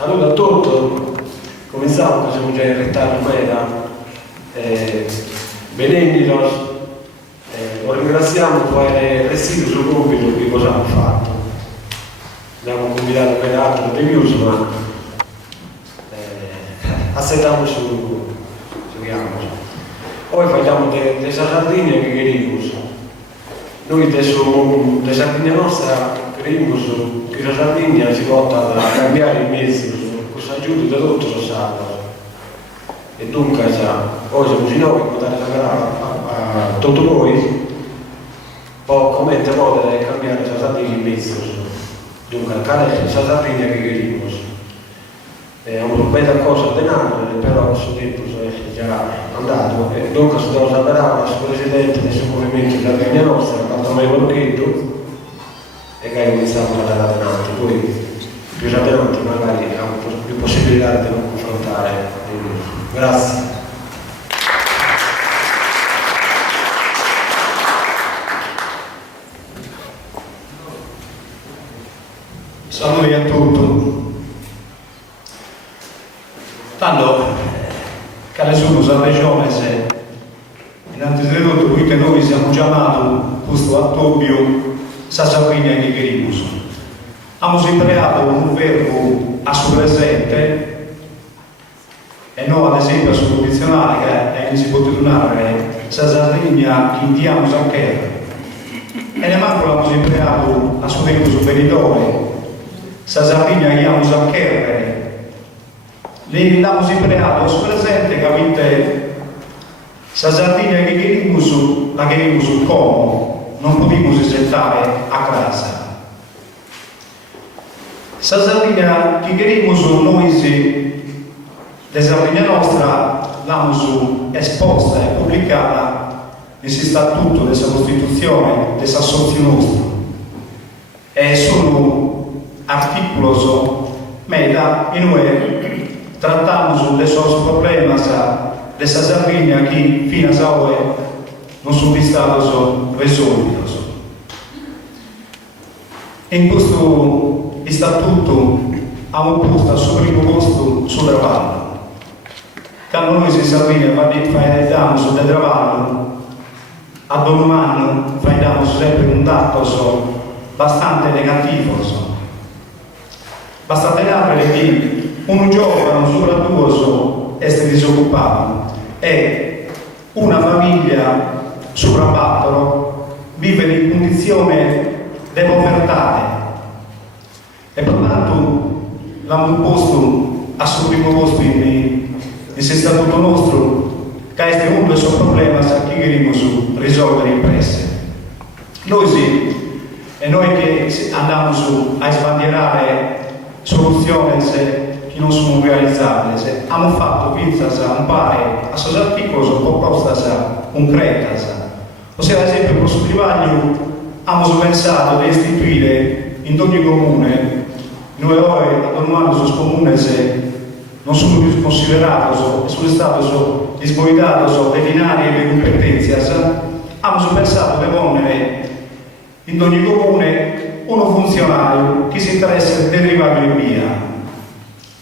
Saluto a tutti, cominciamo, siamo già in ritardo meta. Benendilos, lo ringraziamo per aver residuo sul compito di cosa hanno fatto. Abbiamo convidato per altro di news, ma accettiamo su chiamo. Poi parliamo di Sardegna che queremos. Noi adesso, la Sardegna nostra, queremos che la Sardegna si vota a cambiare i mezzi, con l'aiuto di tutto lo Stato. E dunque, oggi siamo noi che potete sapere a tutti voi, poi come potete cambiare la Sardegna in mezzi. Dunque, la Sardegna che queremos. È una bella cosa ordenata, però al suo tempo è già andato. E dunque, se devo sapere al presidente del suo movimento di Sardegna nostra, Bartolomeo Lucchetto, e che iniziamo a andare avanti. Poi, più avanti, magari abbiamo più possibilità di non confrontare. Grazie. Saluti a tutti. Tanto, che nessuno sa regione se innanzitutto qui che noi siamo chiamati questo ottobre sa Sardegna che queremos. Abbiamo imparato un verbo a suo presente e non ad esempio a suo condizionale che si può tornare sa Sardegna che indiamo a che e nemmeno abbiamo imparato a suo tempo su venitore sa Sardegna che abbiamo a che lei l'abbiamo imparato su presente capite sa Sardegna che queremos la queremos come non potremo sentare a casa. Sa Sardegna che queremos noi la Sardegna nostra l'abbiamo esposta e pubblicata nel statuto della Costituzione della Associazione nostra e sono articoli meta in cui trattamos dei problemi della Sardegna che fino a oggi non sono stati risolti. In questo statuto abbiamo posto al suo primo posto sul lavoro. Quando noi in Sardegna facciamo sul lavoro, a domani facciamo sempre un dato abbastanza negativo. Basta tenere che un giovane soprattutto è disoccupato e una famiglia sopravvattolo vive in condizioni di povertà e pertanto l'abbiamo posto al suo primo posto nel statuto nostro che è uno dei suoi problemi che queremos risolvere in presse. Noi sì, e noi che andiamo a sbandierare soluzioni che non sono realizzabili, abbiamo fatto un pare a suoi articoli proposte concrete. Ossia, ad esempio, per questo trivaglio abbiamo pensato di istituire in ogni comune, noi ora a domani sul comune non sono più considerati, sono stati dispoitati veterinari e le competenze, abbiamo pensato di ponere in ogni comune uno funzionario che si interessa del derivato in via.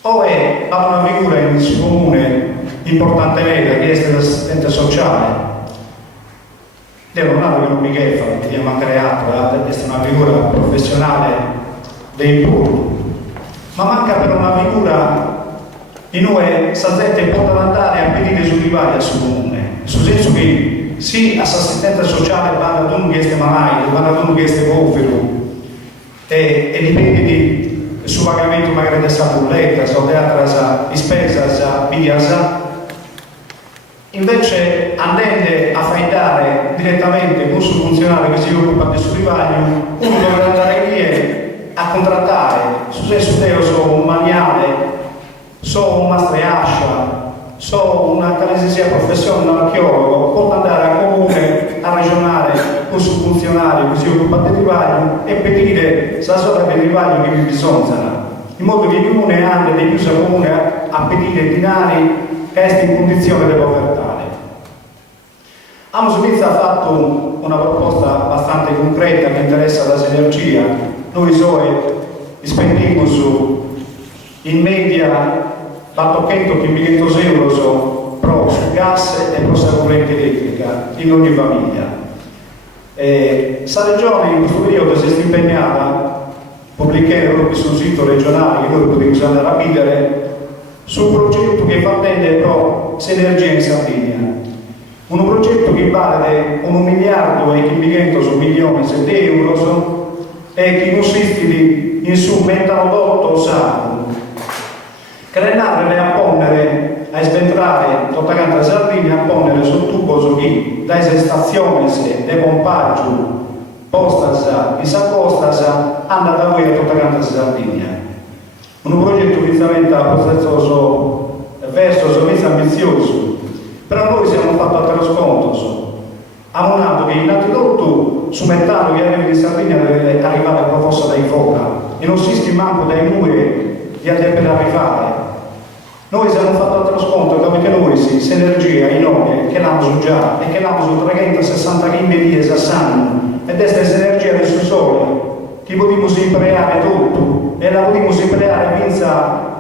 O è una figura in suo comune importante che è l'assistente sociale. Leonardo che non mi che fa, che abbiamo creato, è una figura professionale dei turni. Ma manca per una figura in cui sta gente può andare a pedire su rivali al suo comune. Nel senso che sì, l'assistente sociale va da uno che è malato, va da uno che è povero e dipende del suo pagamento magari della bolletta, o di altre spese, via. Invece andando a fare direttamente con suo funzionario che si occupa del suo rivaglio, uno dovrebbe andare lì a contrattare su un manuale, un mastreascia, una calesisia professione, un archeologo, può andare a comune a ragionare con suo funzionario che si occupa del rivaglio e pedire la sorta del rivaglio che vi bisogna, in modo che il comune anda di più a comune a pedire dinari che è in condizione di povertà. Abbiamo fatto una proposta abbastanza concreta che interessa la sinergia. Noi spendiamo in media 400 euro pro su gas e pro sa corrente elettrica in ogni famiglia. Sa regione in questo periodo si è impegnata, pubblicare proprio sul sito regionale che noi potete andare a vedere, sul progetto che fa bene pro Senergia in Sardegna. Un progetto che vale 1 miliardo e 500 milioni di euro e che consiste in su metanodotto usato. Crenare a ponnere, a sventrare tutta la Sardegna, a ponnere sul tubo che da stazioni di pompaggio postasa e s'accostasa anda da voi a tutta la Sardegna. Un progetto che diventa processo verso sovente ambizioso, però noi siamo fatti a tre sconto. Abbiamo dato che innanzitutto su metano che arriva in Sardegna deve arrivare a proposta dai foca e non si stimando dai numeri di andare per arrivare. Noi siamo fatti a sconto che avete noi se energia in nome che l'hanno già e che l'hanno su 360 km a Sanno ed è questa energia del sole che possiamo impreare tutto e la possiamo impreare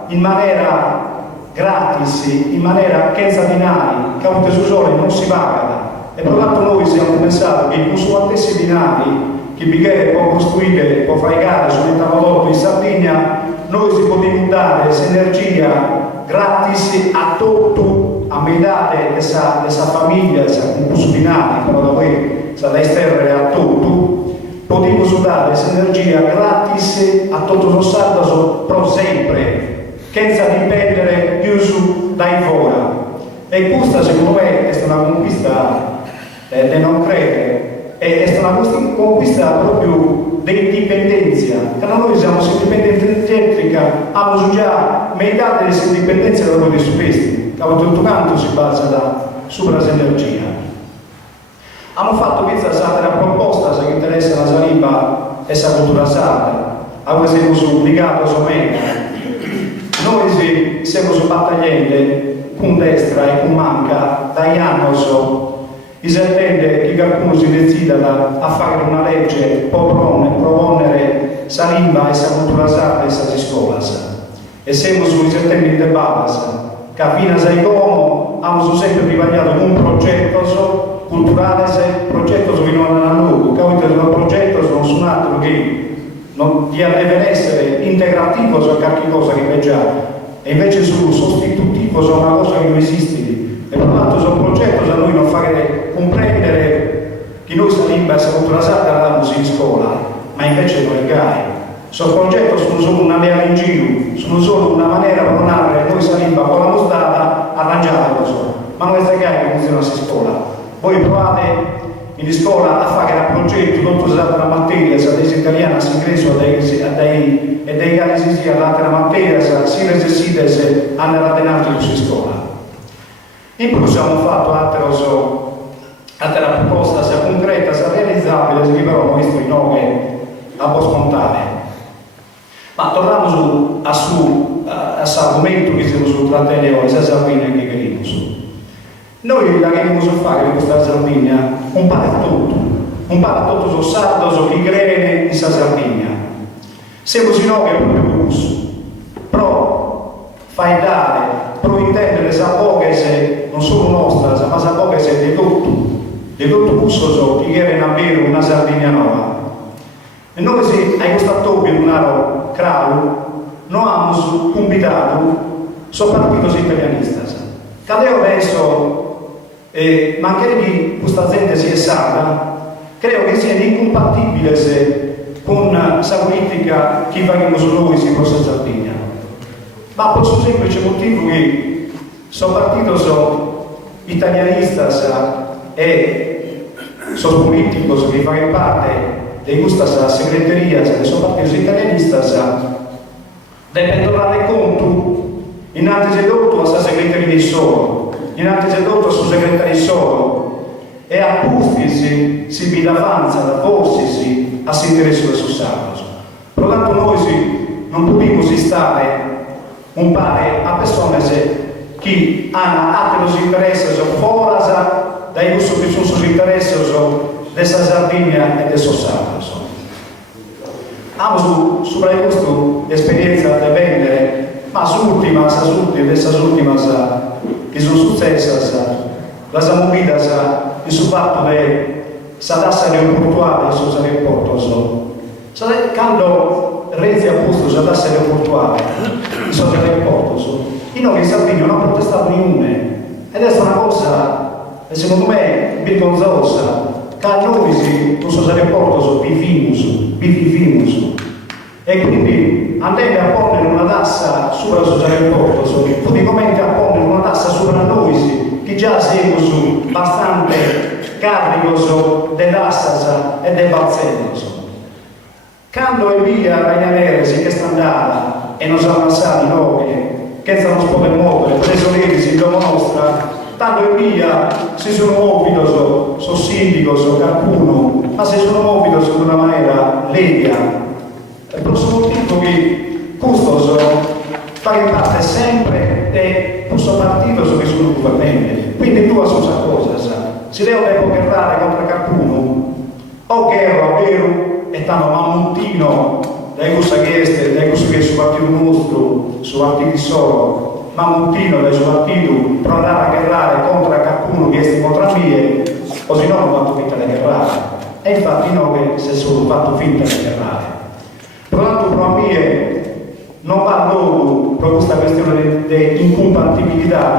in maniera gratis, in maniera senza dinari, che avete su sole non si paga. E per tanto noi siamo pensati che con su stessi dinari che Bighere può costruire, può fregare su metanodotto in Sardegna, noi si possiamo dare questa energia gratis a tutto, a metà di questa famiglia, con su dinari, però da poi da esterre a tutto, possiamo dare questa energia gratis a tutto lo Stato per sempre, senza dipendere più su dai fuori. E questa secondo me è una conquista di non credere, è una conquista proprio di indipendenza, che noi siamo indipendenti elettrica, abbiamo già metà delle indipendenze proprio di questi, che tutto canto si basa sulla energia. Abbiamo fatto questa altra proposta che interessa la saliva e la cultura sarda, abbiamo siamo obbligati a me. Noi siamo battaglienti con destra e con manca dagli anni si attende che qualcuno si decida a fare una legge per promuovere la lingua e la cultura sarda e le scuole. E siamo sui settembre di base, che fino a come abbiamo sempre privagliato un progetto culturale, progetto che non hanno luogo, che avete un progetto non su un altro che non deve essere integrativo su qualche cosa che è già, e invece sul sostitutivo su una cosa che non esiste. E per tanto sono progetto a noi non fare comprendere che noi sta lingua e la cultura sarda la in scuola, ma invece non è gai. Sono progetto sono solo una lea in giro, sono solo una maniera per non avere noi sta lingua con la mostata arrangiata così, ma non è gai che funziona a scuola. Voi provate in scuola a fare un progetto, tutto usato la materia, se adesso italiana si ingresso e dei casi sia l'altra materia, si necessita andare a tenere su scuola. In più abbiamo fatto altra proposta, sia concreta, sia realizzabile, che però questo in nome a po' spontaneo. Ma torniamo a questo argomento che stiamo sul trattenere oggi, la Sardegna che queremo su. Noi la queremo fare con questa Sardegna un po' sul sardo, su chi crede in questa Sardegna. Siamo si no che è proprio questo, però fai dare, però intendere sa poche se non solo nostra, ma sa poche se di tutto questo so chi crede avere una Sardegna nuova. E noi se hai questo toppio di un aro cravo, non abbiamo compitato sul partito italianista. Che io penso ma anche che questa gente sia sarda, credo che sia incompatibile con la politica che facciamo su noi si possa Sardegna. Ma per un semplice motivo che sono partito italianista e sono politico che fanno parte di questa segreteria, sono partito italianista, deve tornare conto innanzitutto a questa segreteria di solo. Innanzitutto sul segretario solo e a pustisi si vede avanza da porsi a interesse del suo Stato. Pertanto noi non possiamo stare un pare a persone che hanno altri interessi fuori dai gusti che sono gli interessi della Sardegna e del suo Stato. Abbiamo su questo l'esperienza di vendere, ma essas últimas che sono successe, las movidas in su fatto de sa tassa aeroportuale su aeroportos. Quando Renzi ha posto sa tassa aeroportuale su aeroportos, e noi in Sardegna non abbiamo protestato niuna. Ed è una cosa, secondo me, vergognosa, che noi su aeroportos vivimus. E quindi andare a porre una tassa sopra su aeroportos, praticamente a porre una tassa sopra noi, che già siamo bastante carico de tassas e de balzellos. Quando è via Ryanair che sta andata e non sono passati noi, che non si può muovere, preso lì si trova nostra, tanto è via si sono muoviti, sono sindicos, qualcuno, ma si sono muoviti in una maniera lega. Il prossimo motivo che questo fa parte sempre di questo partito che sono governante. Quindi due sono cose, si deve guerrare contro qualcuno, o guerra vero e tanto mammutino dai questa chieste, dai questo che è sul partito nostro, sul partito solo, mammutino dai suo partito per andare a guerrare contro qualcuno che è contro me, così no hanno fatto finta di guerrare. E infatti noi si sono fatto finta di guerrare. Per l'altro per me non va luogo per questa questione di incompatibilità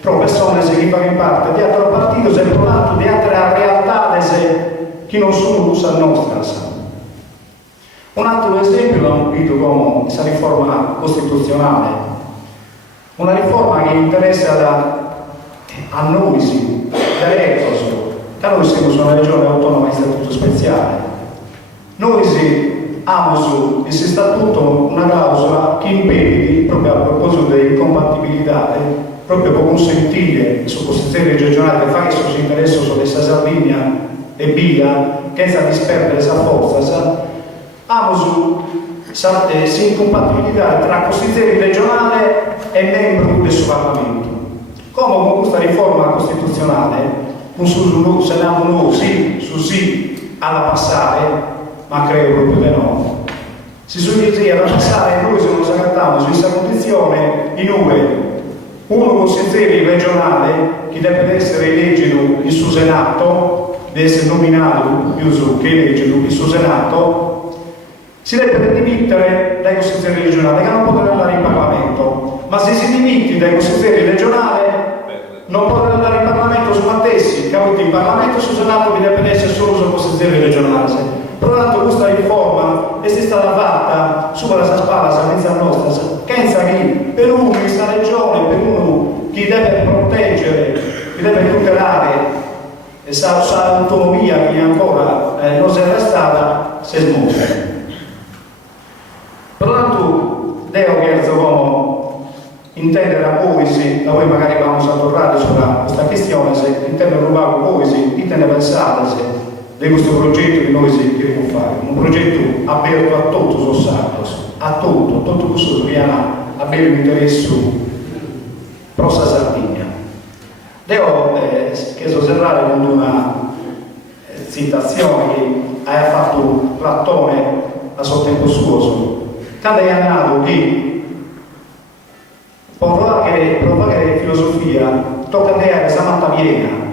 tra persone che fanno parte di altri partiti e per l'altro di altre realtà che non sono questa nostra. Un altro esempio l'ho visto come questa riforma costituzionale, una riforma che interessa a noi, diretto, che noi siamo una regione autonoma in statuto speciale. Noi abbiamo in statuto una clausola che impede, proprio a proposito di incompatibilità, proprio per consentire su posizioni regionali di fare questo interesse sulla Sardegna e via, che si disperde questa forza, abbiamo incompatibilità tra Costituzione regionale e membro del suo Parlamento. Come con questa riforma costituzionale, non siamo sì alla passare, ma credo proprio di no. Si suggerisce alla passare, noi se non sagattiamo su questa condizione, in uno consigliere regionale che deve essere elegito il suo Senato, deve essere nominato più su che elegito il suo Senato, si deve dimettere dai consiglieri regionali che non potranno andare in Parlamento, ma se si dimette dai consiglieri regionali non potranno andare in Parlamento su Mattessi, che in Parlamento e sul Senato che deve essere solo su consiglieri regionali. Tra l'altro questa riforma è stata fatta su quella spalla senza nostra, pensa che per uno in questa regione, per uno che deve proteggere, che deve tutelare questa autonomia che ancora non si è restata, si smuove. Tra l'altro devo chiedere come intendere a voi, se da voi magari vamos a tornare su questa questione, se intendere rubare voi, se intendere pensare di questo progetto che noi dobbiamo fare, un progetto aperto a tutti i sardos, a tutto questo che ha un interesse per la Sardegna. Devo serrare con una citazione che ha fatto Platone a suo tempo suo, quando è nato che provare filosofia tocca a Samantha Vienna.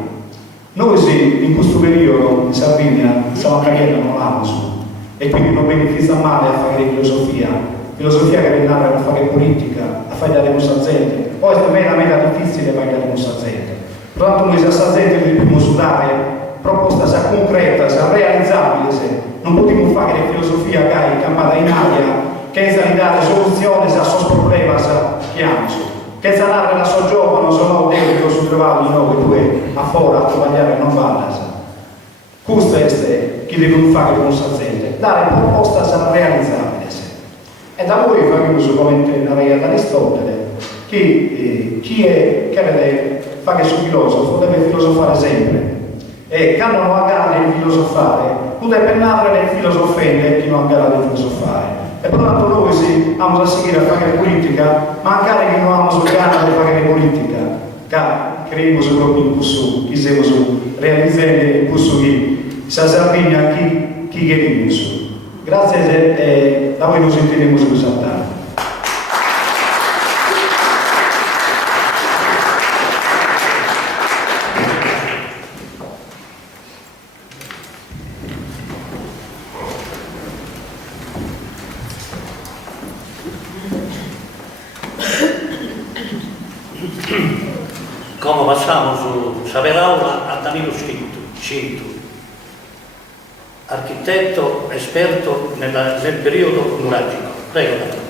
Noi in questo periodo in Sardegna Samantha Vienna non l'abbiamo e quindi non beneficia male a fare filosofia che viene a fare politica, a fare delle nostre gente. Poi è mega difficile fare delle nostre gente. Pertanto noi questa gente dobbiamo dare proposte concrete, realizzabili. Non possiamo fare filosofia che è campata in aria, che è dare soluzioni a suoi problemi che hanno. Che sanare la sua giovane sono dentro sul trabalho noi due a fuori a travagliare non vanno. Questo è che devono fare con questa gente, dare proposte realizzabili. E da voi faremo come nella Aristotele che chi deve fare il filosofo deve filosofare sempre. E quando non ha gara di filosofare, non deve pensare nel filosofare chi non ha gara di filosofare. E per l'altro noi abbiamo a seguire a fare politica, ma anche che non abbiamo gara di fare politica, che creiamo proprio in questo, che siamo realizzando in questo che sa Sardegna chi chiediamo. Grazie e da voi nos sentiremo su Sant'Anna. Come passiamo su Saperaula a Danilo Cinto, architetto esperto nel periodo nuragico. Prego.